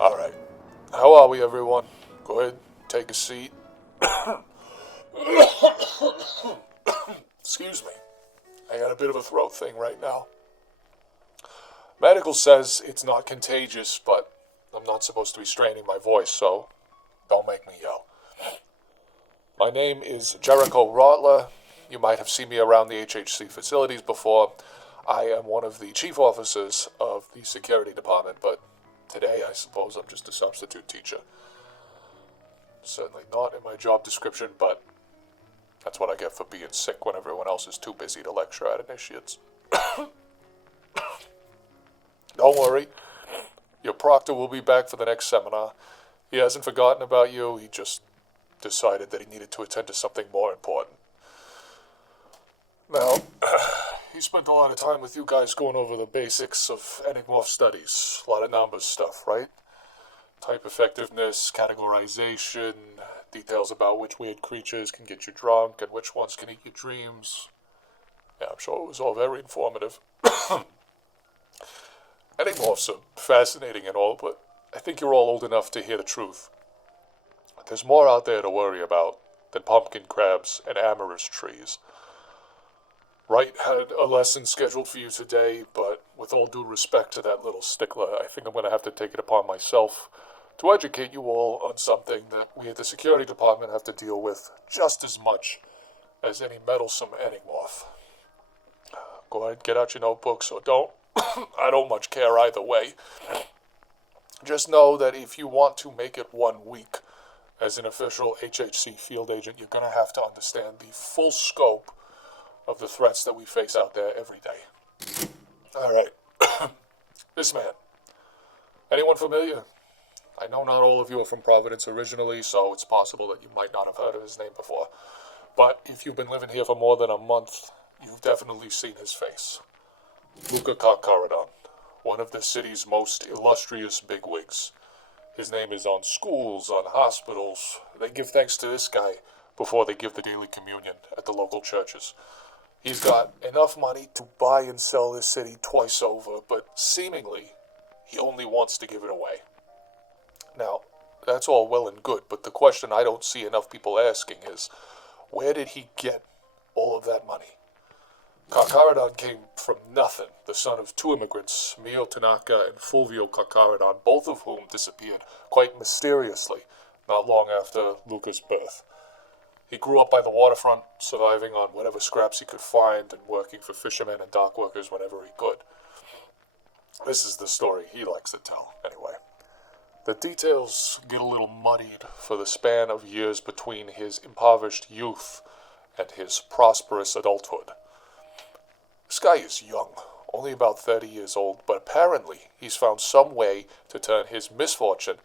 Alright. How are we, everyone? Go ahead, take a seat. Excuse me. I got a bit of a throat thing right now. Medical says it's not contagious, but I'm not supposed to be straining my voice, so don't make me yell. My name is Jericho Rotler. You might have seen me around the HHC facilities before. I am one of the chief officers of the security department, but today I suppose I'm just a substitute teacher. Certainly not in my job description, but that's what I get for being sick when everyone else is too busy to lecture at initiates. Don't worry. Your proctor will be back for the next seminar. He hasn't forgotten about you. He just decided that he needed to attend to something more important. Now, he spent a lot of time with you guys going over the basics of Enigmorph studies. A lot of numbers stuff, right? Type effectiveness, categorization, details about which weird creatures can get you drunk and which ones can eat your dreams. Yeah, I'm sure it was all very informative. Enigmorphs are fascinating and all, but I think you're all old enough to hear the truth. There's more out there to worry about than pumpkin crabs and amorous trees. Wright had a lesson scheduled for you today, but with all due respect to that little stickler, I think I'm going to have to take it upon myself to educate you all on something that we at the security department have to deal with just as much as any meddlesome Enigmorph. Go ahead, get out your notebooks, or don't. I don't much care either way. Just know that if you want to make it 1 week as an official HHC field agent, you're going to have to understand the full scope of the threats that we face out there every day. Alright. This man. Anyone familiar? I know not all of you are from Providence originally, so it's possible that you might not have heard of his name before. But if you've been living here for more than a month, you've definitely seen his face. Luca Carcaradon, one of the city's most illustrious bigwigs. His name is on schools, on hospitals. They give thanks to this guy before they give the daily communion at the local churches. He's got enough money to buy and sell this city twice over, but seemingly he only wants to give it away. Now, that's all well and good, but the question I don't see enough people asking is, where did he get all of that money? Carcaradon came from nothing, the son of 2 immigrants, Mio Tanaka and Fulvio Carcaradon, both of whom disappeared quite mysteriously not long after Luca's birth. He grew up by the waterfront, surviving on whatever scraps he could find and working for fishermen and dock workers whenever he could. This is the story he likes to tell, anyway. The details get a little muddied for the span of years between his impoverished youth and his prosperous adulthood. This guy is young, only about 30 years old, but apparently he's found some way to turn his misfortune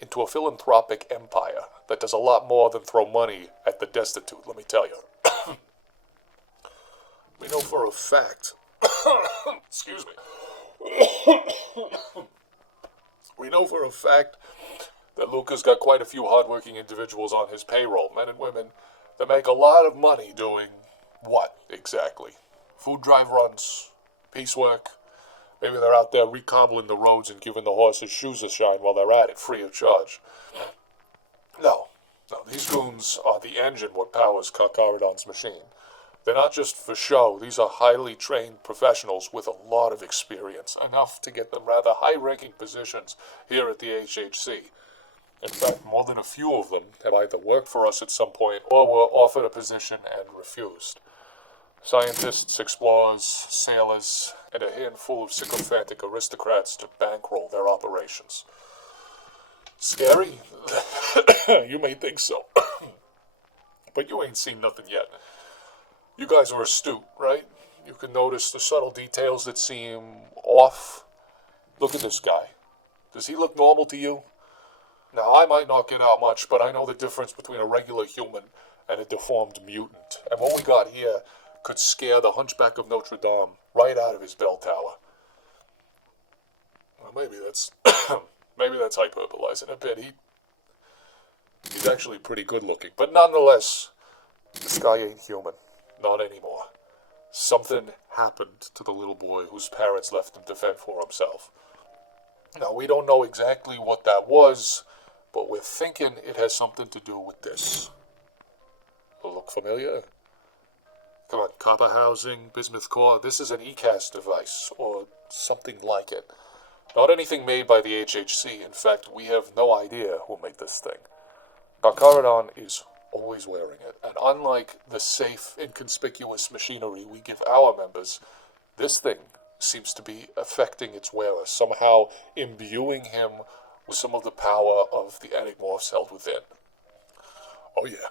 into a philanthropic empire that does a lot more than throw money at the destitute, let me tell you. We know for a fact, excuse me, we know for a fact that Luca's got quite a few hardworking individuals on his payroll, men and women, that make a lot of money doing what exactly? Food drive runs, piecework. Maybe they're out there recobbling the roads and giving the horses shoes a shine while they're at it, free of charge. No, these goons are the engine what powers Carcaradon's machine. They're not just for show. These are highly trained professionals with a lot of experience, enough to get them rather high-ranking positions here at the HHC. In fact, more than a few of them have either worked for us at some point or were offered a position and refused. Scientists, explorers, sailors, and a handful of sycophantic aristocrats to bankroll their operations. Scary? You may think so. But you ain't seen nothing yet. You guys are astute, right? You can notice the subtle details that seem off. Look at this guy. Does he look normal to you? Now, I might not get out much, but I know the difference between a regular human and a deformed mutant. And what we got here could scare the Hunchback of Notre Dame right out of his bell tower. Well, maybe that's hyperbolizing a bit. He's actually pretty good looking, but nonetheless, this guy ain't human. Not anymore. Something happened to the little boy whose parents left him to fend for himself. Now, we don't know exactly what that was, but we're thinking it has something to do with this. Look familiar? Come on, copper housing, bismuth core. This is an ECAS device, or something like it. Not anything made by the HHC. In fact, we have no idea who made this thing. Carcaradon is always wearing it, and unlike the safe, inconspicuous machinery we give our members, this thing seems to be affecting its wearer, somehow imbuing him with some of the power of the Enigmorphs held within. Oh yeah,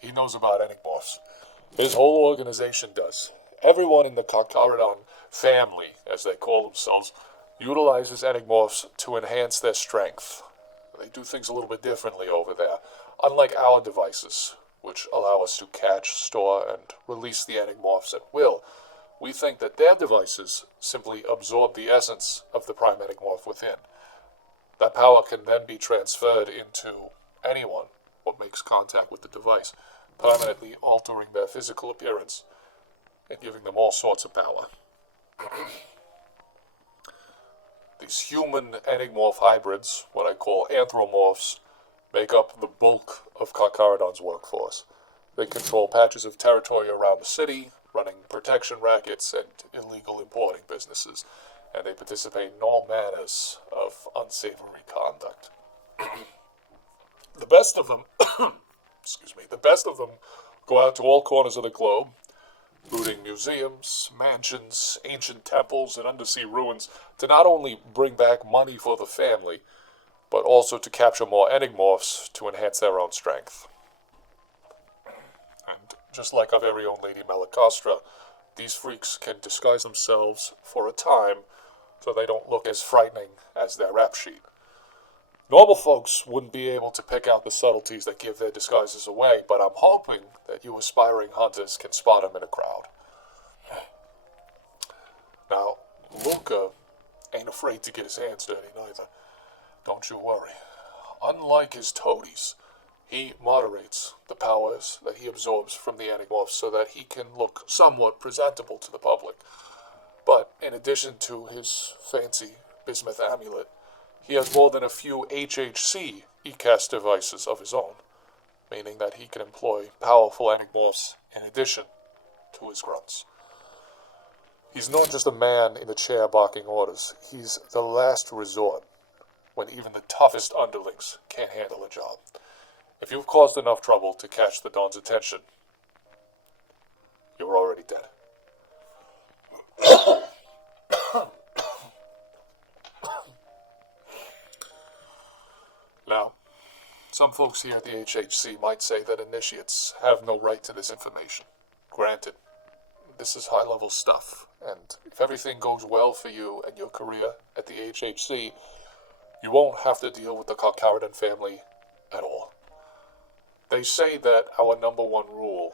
he knows about Enigmorphs. His whole organization does. Everyone in the Carcaradon family, as they call themselves, utilizes Enigmorphs to enhance their strength. They do things a little bit differently over there, unlike our devices, which allow us to catch, store, and release the Enigmorphs at will. We think that their devices simply absorb the essence of the Prime Enigmorph within. That power can then be transferred into anyone who makes contact with the device, permanently altering their physical appearance and giving them all sorts of power. These human Enigmorph hybrids, what I call anthropomorphs, make up the bulk of Carcaradon's workforce. They control patches of territory around the city, running protection rackets and illegal importing businesses, and they participate in all manners of unsavory conduct. The best of them, the best of them go out to all corners of the globe, looting museums, mansions, ancient temples, and undersea ruins to not only bring back money for the family, but also to capture more Enigmorphs to enhance their own strength. And just like our very own Lady Malacostra, these freaks can disguise themselves for a time so they don't look as frightening as their rap sheet. Normal folks wouldn't be able to pick out the subtleties that give their disguises away, but I'm hoping that you aspiring hunters can spot them in a crowd. Now, Luca ain't afraid to get his hands dirty neither. Don't you worry. Unlike his toadies, he moderates the powers that he absorbs from the Enigmorphs so that he can look somewhat presentable to the public. But in addition to his fancy bismuth amulet, he has more than a few HHC ECAS devices of his own, meaning that he can employ powerful Enigmorphs in addition to his grunts. He's not just a man in a chair barking orders. He's the last resort when even the toughest underlings can't handle a job. If you've caused enough trouble to catch the Don's attention, you're already dead. Now, some folks here at the HHC might say that initiates have no right to this information. Granted, this is high-level stuff, and if everything goes well for you and your career at the HHC, you won't have to deal with the Carcaradon family at all. They say that our number one rule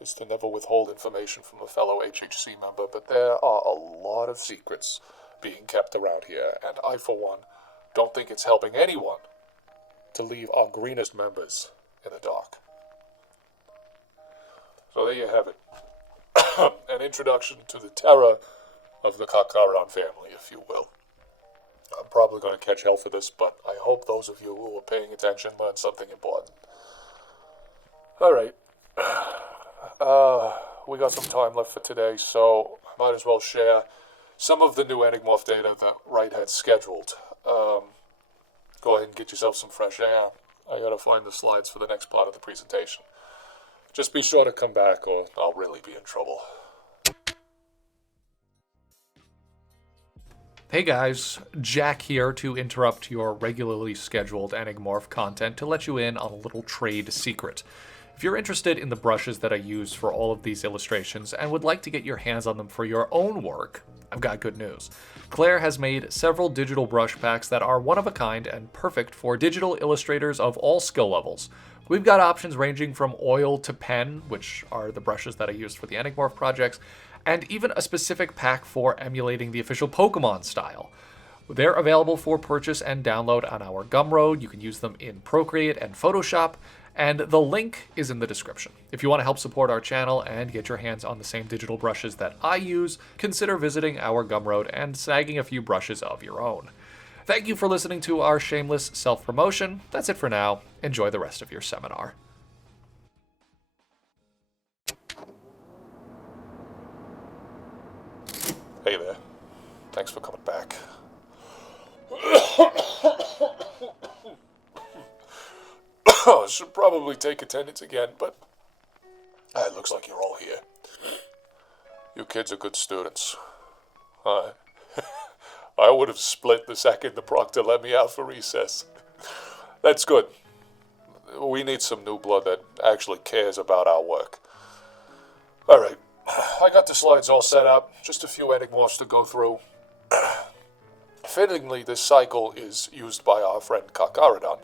is to never withhold information from a fellow HHC member, but there are a lot of secrets being kept around here, and I, for one, don't think it's helping anyone to leave our greenest members in the dark. So there you have it. An introduction to the terror of the Carcaradon family, if you will. I'm probably going to catch hell for this, but I hope those of you who are paying attention learn something important. Alright. We got some time left for today, so I might as well share some of the new Enigmorph data that Wright had scheduled. Go ahead and get yourself some fresh air. I gotta find the slides for the next part of the presentation. Just be sure to come back or I'll really be in trouble. Hey guys, Jack here to interrupt your regularly scheduled Enigmorph content to let you in on a little trade secret. If you're interested in the brushes that I use for all of these illustrations and would like to get your hands on them for your own work, I've got good news. Claire has made several digital brush packs that are one of a kind and perfect for digital illustrators of all skill levels. We've got options ranging from oil to pen, which are the brushes that I used for the Enigmorph projects, and even a specific pack for emulating the official Pokemon style. They're available for purchase and download on our Gumroad. You can use them in Procreate and Photoshop, and the link is in the description. If you want to help support our channel and get your hands on the same digital brushes that I use, consider visiting our Gumroad and snagging a few brushes of your own. Thank you for listening to our shameless self-promotion. That's it for now. Enjoy the rest of your seminar. Hey there. Thanks for coming back. Should probably take attendance again, but it looks like you're all here. You kids are good students. I would have split the second the proctor let me out for recess. That's good. We need some new blood that actually cares about our work. Alright, I got the slides all set up. Just a few Enigmorphs to go through. Fittingly, this cycle is used by our friend Carcaradon.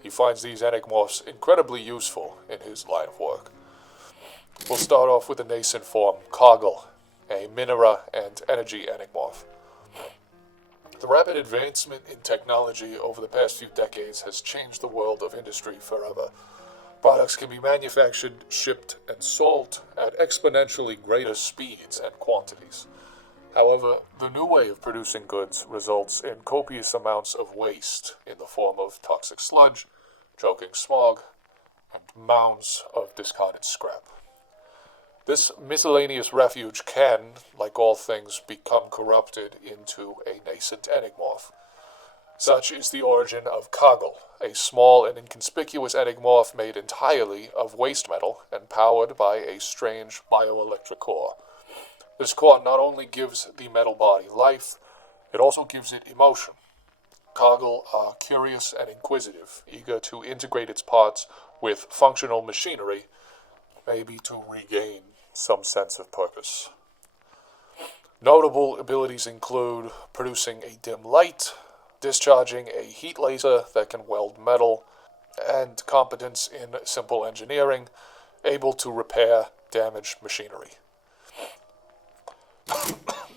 He finds these Enigmorphs incredibly useful in his line of work. We'll start off with the nascent form, Coggle, a Minera and Energy Enigmorph. The rapid advancement in technology over the past few decades has changed the world of industry forever. Products can be manufactured, shipped, and sold at exponentially greater speeds and quantities. However, the new way of producing goods results in copious amounts of waste in the form of toxic sludge, choking smog, and mounds of discarded scrap. This miscellaneous refuge can, like all things, become corrupted into a nascent enigmorph. Such is the origin of Coggle, a small and inconspicuous enigmorph made entirely of waste metal and powered by a strange bioelectric core. This core not only gives the metal body life, it also gives it emotion. Coggle are curious and inquisitive, eager to integrate its parts with functional machinery, maybe to regain some sense of purpose. Notable abilities include producing a dim light, discharging a heat laser that can weld metal, and competence in simple engineering, able to repair damaged machinery.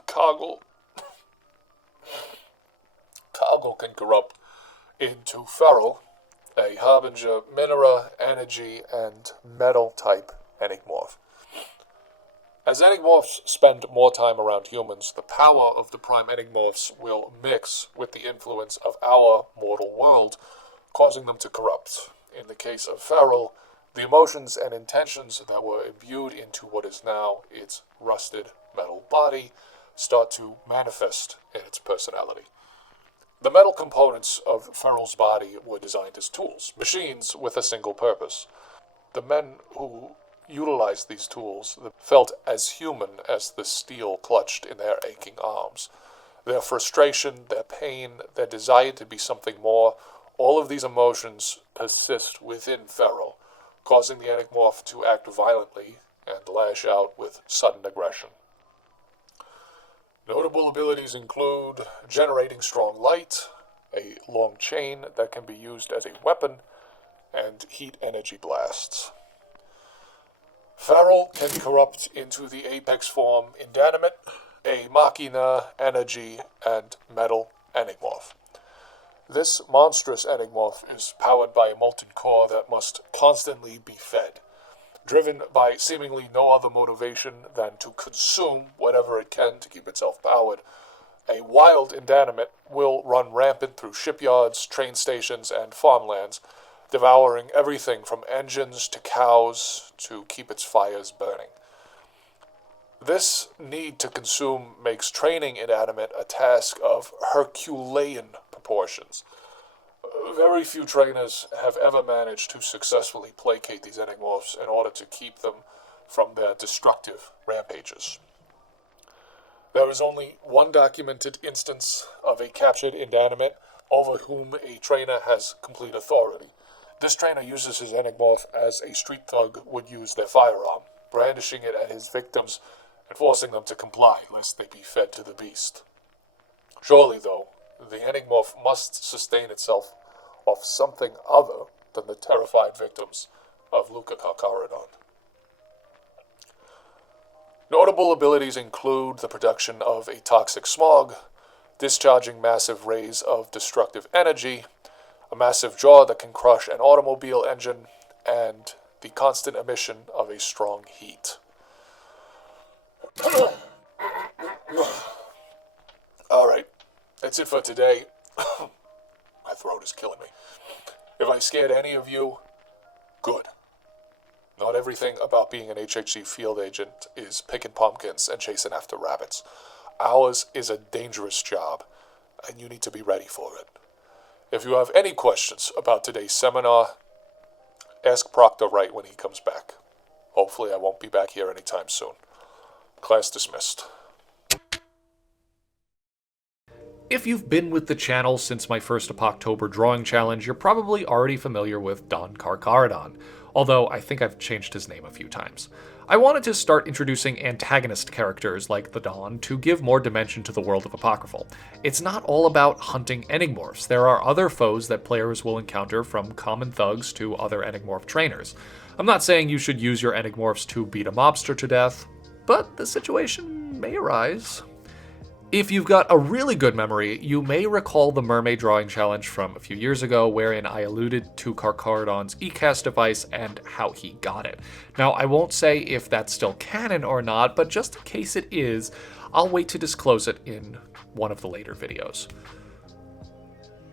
Coggle can corrupt into Ferul, a harbinger Minera, energy, and metal type enigmorph. As enigmorphs spend more time around humans, the power of the prime enigmorphs will mix with the influence of our mortal world, causing them to corrupt. In the case of Ferul, the emotions and intentions that were imbued into what is now its rusted metal body start to manifest in its personality. The metal components of Ferul's body were designed as tools, machines with a single purpose. The men who utilized these tools felt as human as the steel clutched in their aching arms. Their frustration, their pain, their desire to be something more, all of these emotions persist within Ferul, causing the enigmorph to act violently and lash out with sudden aggression. Notable abilities include generating strong light, a long chain that can be used as a weapon, and heat energy blasts. Ferul can corrupt into the apex form Indanimate, a Machina, energy, and metal enigmorph. This monstrous enigmorph is powered by a molten core that must constantly be fed, driven by seemingly no other motivation than to consume whatever it can to keep itself powered. A wild Indanimate will run rampant through shipyards, train stations, and farmlands, devouring everything from engines to cows to keep its fires burning. This need to consume makes training Inanimate a task of Herculean proportions. Very few trainers have ever managed to successfully placate these enigmorphs in order to keep them from their destructive rampages. There is only one documented instance of a captured Indanimate over whom a trainer has complete authority. This trainer uses his enigmorph as a street thug would use their firearm, brandishing it at his victims and forcing them to comply lest they be fed to the beast. Surely, though, the enigmorph must sustain itself off something other than the terrified victims of Luca Carcaradon. Notable abilities include the production of a toxic smog, discharging massive rays of destructive energy, a massive jaw that can crush an automobile engine, and the constant emission of a strong heat. Alright, that's it for today. My throat is killing me. If I scared any of you, good. Not everything about being an HHC field agent is picking pumpkins and chasing after rabbits. Ours is a dangerous job, and you need to be ready for it. If you have any questions about today's seminar, ask Proctor right when he comes back. Hopefully I won't be back here anytime soon. Class dismissed. If you've been with the channel since my first October drawing challenge, you're probably already familiar with Luca Carcaradon, although I think I've changed his name a few times. I wanted to start introducing antagonist characters like the Dawn to give more dimension to the world of Apocryphal. It's not all about hunting Enigmorphs. There are other foes that players will encounter, from common thugs to other Enigmorph trainers. I'm not saying you should use your Enigmorphs to beat a mobster to death, but the situation may arise. If you've got a really good memory, you may recall the mermaid drawing challenge from a few years ago, wherein I alluded to Carcaradon's ECAS device and how he got it. Now, I won't say if that's still canon or not, but just in case it is, I'll wait to disclose it in one of the later videos.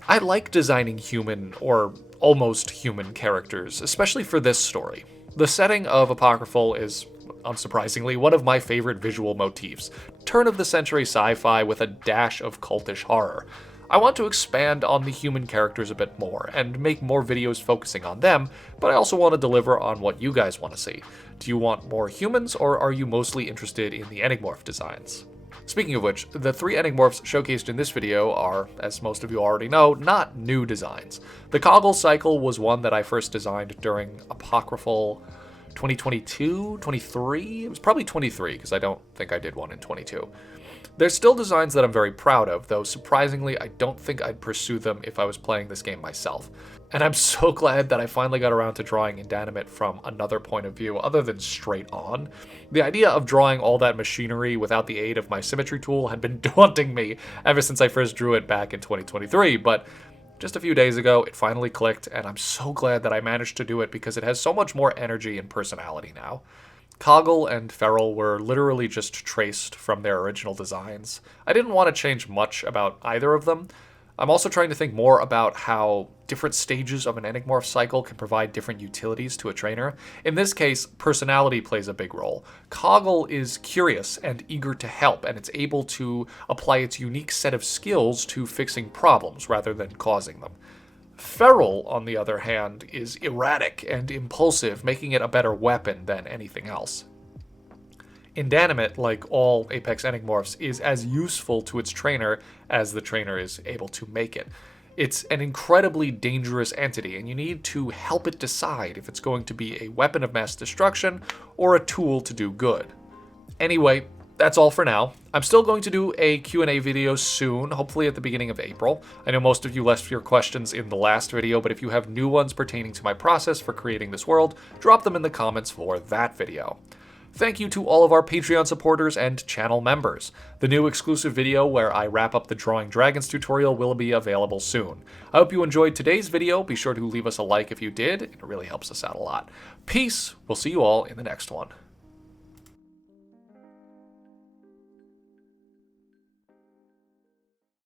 I like designing human, or almost human, characters, especially for this story. The setting of Apocryphal is, unsurprisingly, one of my favorite visual motifs, turn-of-the-century sci-fi with a dash of cultish horror. I want to expand on the human characters a bit more, and make more videos focusing on them, but I also want to deliver on what you guys want to see. Do you want more humans, or are you mostly interested in the Enigmorph designs? Speaking of which, the 3 Enigmorphs showcased in this video are, as most of you already know, not new designs. The Coggle cycle was one that I first designed during Apocryphal 2022, 23? It was probably 23, because I don't think I did one in 22. There's still designs that I'm very proud of, though surprisingly I don't think I'd pursue them if I was playing this game myself. And I'm so glad that I finally got around to drawing Indanimate from another point of view other than straight on. The idea of drawing all that machinery without the aid of my symmetry tool had been daunting me ever since I first drew it back in 2023, but just a few days ago, it finally clicked, and I'm so glad that I managed to do it because it has so much more energy and personality now. Coggle and Ferul were literally just traced from their original designs. I didn't want to change much about either of them. I'm also trying to think more about how different stages of an Enigmorph cycle can provide different utilities to a trainer. In this case, personality plays a big role. Coggle is curious and eager to help, and it's able to apply its unique set of skills to fixing problems rather than causing them. Ferul, on the other hand, is erratic and impulsive, making it a better weapon than anything else. Indanimate, like all Apex Enigmorphs, is as useful to its trainer as the trainer is able to make it. It's an incredibly dangerous entity, and you need to help it decide if it's going to be a weapon of mass destruction or a tool to do good. Anyway, that's all for now. I'm still going to do a Q&A video soon, hopefully at the beginning of April. I know most of you left your questions in the last video, but if you have new ones pertaining to my process for creating this world, drop them in the comments for that video. Thank you to all of our Patreon supporters and channel members. The new exclusive video where I wrap up the Drawing Dragons tutorial will be available soon. I hope you enjoyed today's video. Be sure to leave us a like if you did. It really helps us out a lot. Peace. We'll see you all in the next one.